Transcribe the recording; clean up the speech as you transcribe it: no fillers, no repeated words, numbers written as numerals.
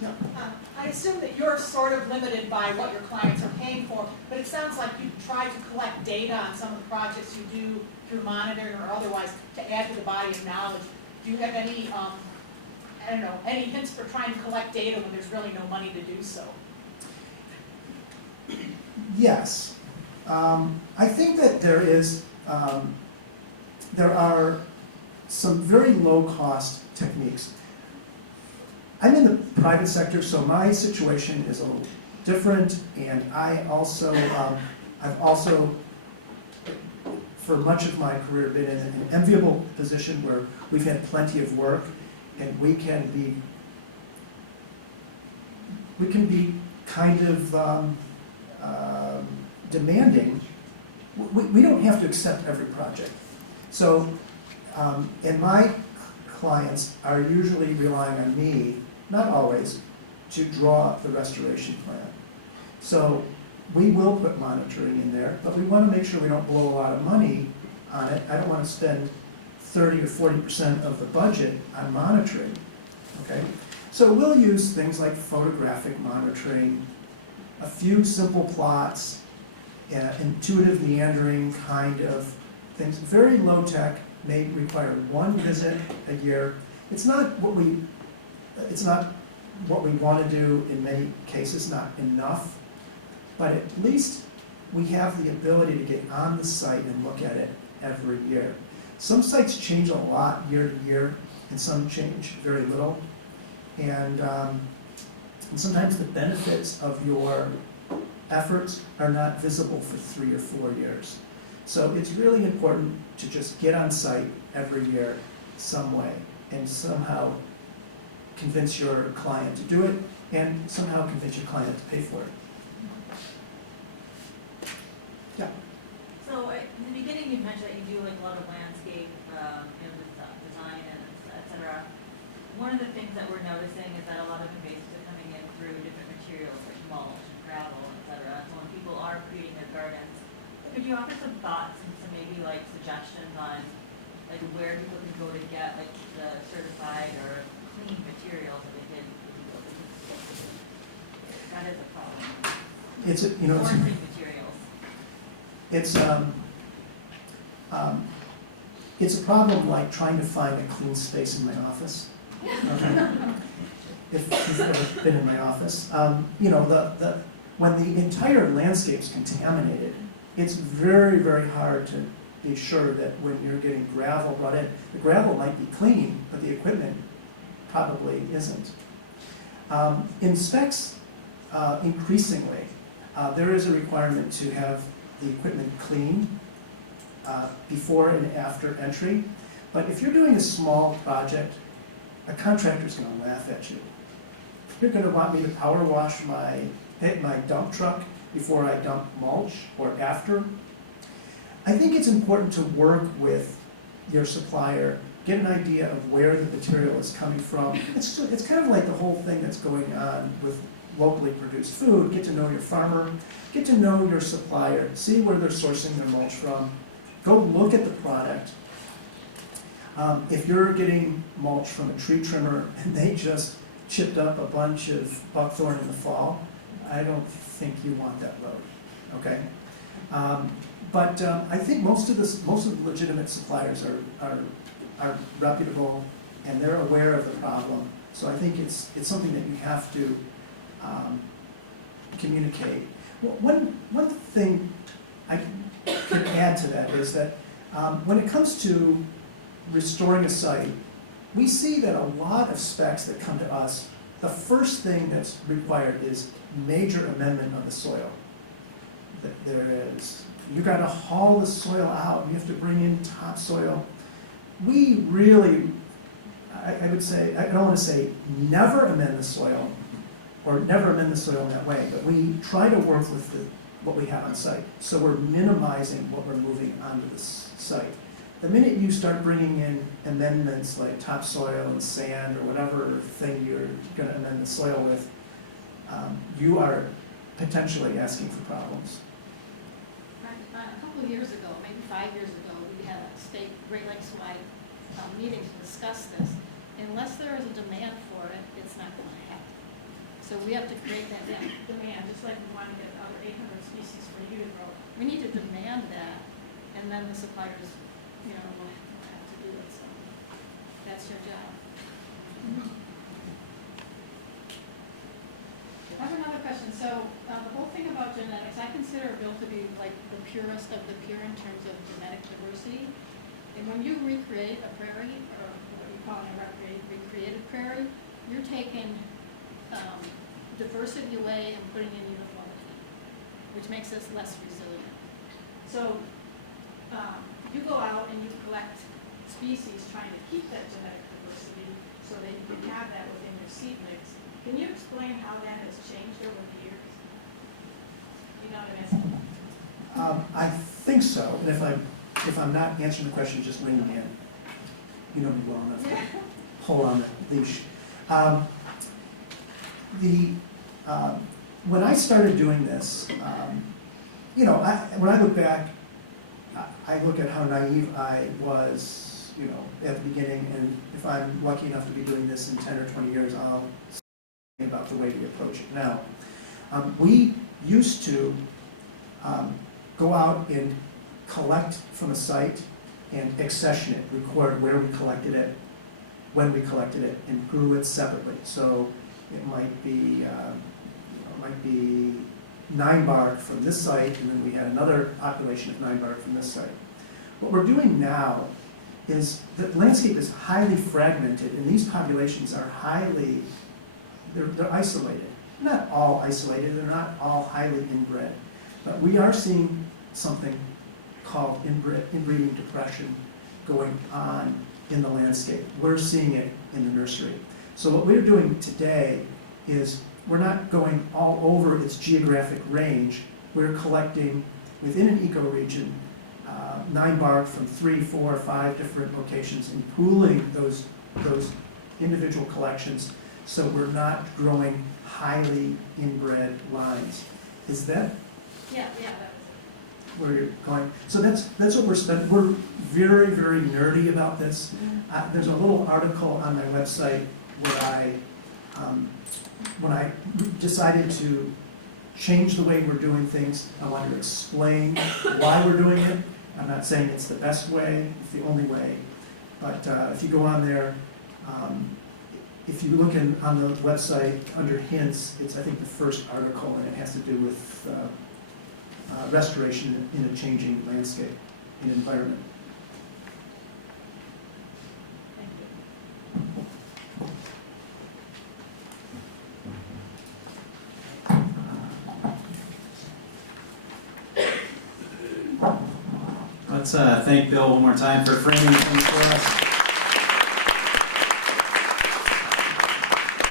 Yeah. I assume that you're sort of limited by what your clients are paying for, but it sounds like you try to collect data on some of the projects you do through monitoring or otherwise to add to the body of knowledge. Do you have any, I don't know, any hints for trying to collect data when there's really no money to do so? Yes. I think that there are some very low-cost techniques. I'm in the private sector, so my situation is a little different, and I've also, for much of my career, been in an enviable position where we've had plenty of work, and we can be kind of demanding. We don't have to accept every project. So, and my clients are usually relying on me, not always, to draw up the restoration plan. So we will put monitoring in there, but we want to make sure we don't blow a lot of money on it. I don't want to spend 30 or 40% of the budget on monitoring, okay? So we'll use things like photographic monitoring, a few simple plots, intuitive meandering kind of things, very low tech, may require one visit a year. It's not what we want to do in many cases, not enough, but at least we have the ability to get on the site and look at it every year. Some sites change a lot year to year, and some change very little. And sometimes the benefits of your efforts are not visible for 3 or 4 years. So it's really important to just get on site every year some way and somehow convince your client to do it and somehow convince your client to pay for it. Yeah. So in the beginning you mentioned that you do like a lot of landscape design and et cetera. One of the things that we're noticing is that a lot of invasives are coming in through different materials like mulch, gravel, et cetera. So when people are creating their gardens, could you offer some thoughts and some maybe like suggestions on like where people can go to get like the certified or clean materials that they did? That is a problem. It's a, Or clean materials. It's a problem like trying to find a clean space in my office. Okay. If you've ever been in my office, when the entire landscape's contaminated, it's very, very hard to be sure that when you're getting gravel brought in, the gravel might be clean, but the equipment probably isn't. In specs, increasingly, there is a requirement to have the equipment cleaned before and after entry. But if you're doing a small project, a contractor's going to laugh at you. You're going to want me to power wash my dump truck before I dump mulch or after. I think it's important to work with your supplier, get an idea of where the material is coming from. It's kind of like the whole thing that's going on with locally produced food. Get to know your farmer, get to know your supplier, see where they're sourcing their mulch from, go look at the product. If you're getting mulch from a tree trimmer and they just chipped up a bunch of buckthorn in the fall, I don't think you want that load, okay? But I think most of the legitimate suppliers are reputable and they're aware of the problem. So I think it's something that you have to communicate. One thing I can add to that is that when it comes to restoring a site, we see that a lot of specs that come to us, the first thing that's required is major amendment of the soil. You got to haul the soil out. You have to bring in topsoil. We really, I would say, I don't want to say never amend the soil or never amend the soil in that way, but we try to work with what we have on site. So we're minimizing what we're moving onto the site. The minute you start bringing in amendments like topsoil and sand or whatever thing you're going to amend the soil with, you are potentially asking for problems. A couple of years ago, maybe 5 years ago, we had a state Great Lakes-wide meeting to discuss this. Unless there is a demand for it, it's not going to happen. So we have to create that Demand, just like we want to get other 800 species for you to grow. We need to demand that, and then the suppliers, will have to do it, so that's your job. I have another question. So the whole thing about genetics, I consider Bill to be like the purest of the pure in terms of genetic diversity. And when you recreate a prairie, or what you call a recreated prairie, you're taking diversity away and putting in uniformity, which makes us less resilient. So you go out and you collect species trying to keep that genetic diversity so that you can have that within your seedlings. Can you explain how that has changed over the years? You know what I'm asking? I think so, and if I'm not answering the question, just lean me in. You know me well enough to pull on the leash. When I started doing this, when I look back, I look at how naive I was, at the beginning, and if I'm lucky enough to be doing this in 10 or 20 years, I'll think about the way we approach it now. We used to go out and collect from a site and accession it, record where we collected it, when we collected it, and grew it separately. So it might be 9-bark from this site, and then we had another population of 9-bark from this site. What we're doing now is the landscape is highly fragmented, and these populations are they're isolated. Not all isolated, they're not all highly inbred, but we are seeing something called inbreeding depression going on in the landscape. We're seeing it in the nursery. So what we're doing today is we're not going all over its geographic range. We're collecting within an ecoregion 9-bark from 3, 4, 5 different locations and pooling those individual collections so we're not growing highly inbred lines. Is that Yeah, that was it. where you're going? So that's what we're spending. We're very, very nerdy about this. There's a little article on my website where when I decided to change the way we're doing things, I wanted to explain why we're doing it. I'm not saying it's the best way, it's the only way, but if you go on there, if you look on the website under hints, it's I think the first article, and it has to do with restoration in a changing landscape and environment. Thank you. Let's thank Bill one more time for framing things for us.